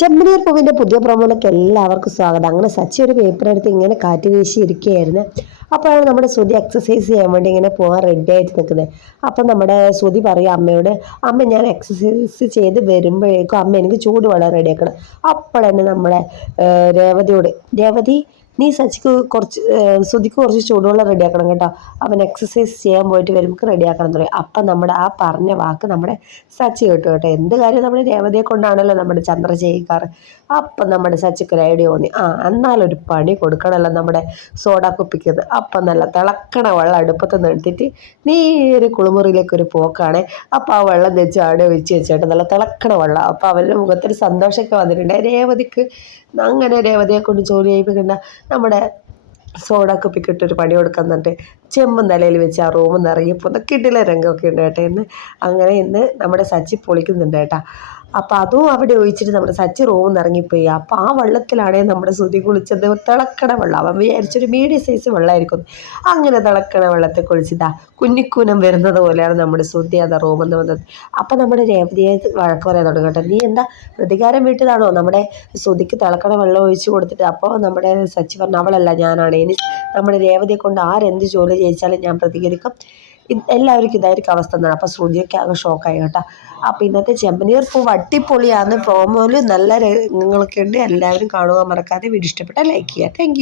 ചെമ്പനീർ പൂവിൻ്റെ പുതിയ പ്രൊമോയിലേക്ക് എല്ലാവർക്കും സ്വാഗതം. അങ്ങനെ സച്ചി ഒരു പേപ്പർ എടുത്ത് ഇങ്ങനെ കാറ്റ് വീശി ഇരിക്കുകയായിരുന്നു. അപ്പോഴാണ് നമ്മുടെ ശ്രുതി എക്സസൈസ് ചെയ്യാൻ വേണ്ടി ഇങ്ങനെ പോകാൻ റെഡി ആയിട്ട് നിൽക്കുന്നത്. അപ്പം നമ്മുടെ ശ്രുതി പറയും അമ്മയോട്, അമ്മ ഞാൻ എക്സസൈസ് ചെയ്ത് വരുമ്പോഴേക്കും അമ്മ എനിക്ക് ചൂടുവെള്ളം റെഡിയാക്കണം. അപ്പോഴന്നെ നമ്മുടെ രേവതിയോട്, രേവതി നീ സച്ചിക്ക് കുറച്ച് ശ്രുതിക്ക് കുറച്ച് ചൂടുവെള്ളം റെഡിയാക്കണം കേട്ടോ, അവൻ എക്സസൈസ് ചെയ്യാൻ പോയിട്ട് വരുമ്പോൾ റെഡിയാക്കണം എന്ന് പറയും. അപ്പം നമ്മുടെ ആ പറഞ്ഞ വാക്ക് നമ്മുടെ സച്ചി കേട്ടു കേട്ടോ. എന്ത് കാര്യം നമ്മുടെ രേവതിയെ കൊണ്ടാണല്ലോ നമ്മുടെ ചന്ദ്ര ചെയ്യിക്കാറ്. അപ്പം നമ്മുടെ സച്ചിക്ക് ഒരു ഐഡിയ തോന്നി, എന്നാലൊരു പണി കൊടുക്കണമല്ലോ നമ്മുടെ സോഡ കുപ്പിക്കത്. അപ്പം നല്ല തിളക്കണ വെള്ളം അടുപ്പത്ത് നിന്ന് എടുത്തിട്ട് നേരെ കുളിമുറിയിലേക്ക് ഒരു പോക്കാണ്. അപ്പം ആ വെള്ളം തെച്ച് അവിടെ ഒഴിച്ച് വെച്ചിട്ട് നല്ല തിളക്കണ വെള്ളം. അപ്പം അവരുടെ മുഖത്തൊരു സന്തോഷമൊക്കെ വന്നിട്ടുണ്ട് രേവതിക്ക്. അങ്ങനെ രേവതിയെ കൊണ്ട് ജോലി ചെയ്യിപ്പിക്കേണ്ട നമ്മുടെ സോഡ കുപ്പിക്കിട്ടൊരു പണി കൊടുക്കാൻ എന്നിട്ട് ചെമ്പും തലയിൽ വെച്ച് ആ റൂമിൽ നിന്ന് ഇറങ്ങിയപ്പോൾ കിട്ടില്ല രംഗമൊക്കെ ഉണ്ട് കേട്ടോ. അങ്ങനെ ഇന്ന് നമ്മുടെ സച്ചി പൊളിക്കുന്നുണ്ട് കേട്ടോ. അപ്പം അതും അവിടെ ഒഴിച്ചിട്ട് നമ്മുടെ സച്ചി റൂമിൽ നിന്ന് ഇറങ്ങിപ്പോയി. അപ്പം ആ വെള്ളത്തിലാണെങ്കിൽ നമ്മുടെ ശ്രുതി കുളിച്ചത് തിളക്കണ വെള്ളം. അവൻ വിചാരിച്ചൊരു മീഡിയം സൈസ് വെള്ളമായിരിക്കും. അങ്ങനെ തിളക്കണ വെള്ളത്തിൽ കുളിച്ചിട്ടാ കുഞ്ഞിക്കൂനം വരുന്നത് പോലെയാണ് നമ്മുടെ ശ്രുതി അത് റൂമിൽ നിന്ന് വന്നത്. അപ്പം നമ്മുടെ രേവതിയെ വഴക്ക് പറയാൻ തുടങ്ങി കേട്ടോ. നീ എന്താ പ്രതികാരം വീട്ടിലാണോ നമ്മുടെ ശ്രുതിക്ക് തിളക്കണ വെള്ളം ഒഴിച്ച് കൊടുത്തിട്ട്? അപ്പോൾ നമ്മുടെ സച്ചി പറഞ്ഞു, അവളല്ല ഞാനാണ്. ഇനി നമ്മുടെ രേവതിയെ കൊണ്ട് ആരെന്ത് ജോലി ചെയ്യിച്ചാലും ഞാൻ പ്രതികരിക്കും. എല്ലാവർക്കും ഇതായിരിക്കും അവസ്ഥ എന്നാണ്. അപ്പോൾ ശ്രുതിയൊക്കെ ആകെ ഷോക്കായി കേട്ടോ. അപ്പോൾ ഇന്നത്തെ ചെമ്പനീർ പൂവ് അടിപൊളിയാണ്. പ്രോമോയിൽ നല്ല രംഗങ്ങളൊക്കെ ഉണ്ട്. എല്ലാവരും കാണുവാൻ മറക്കാതെ. വീഡിയോ ഇഷ്ടപ്പെട്ടാൽ ലൈക്ക് ചെയ്യുക. താങ്ക്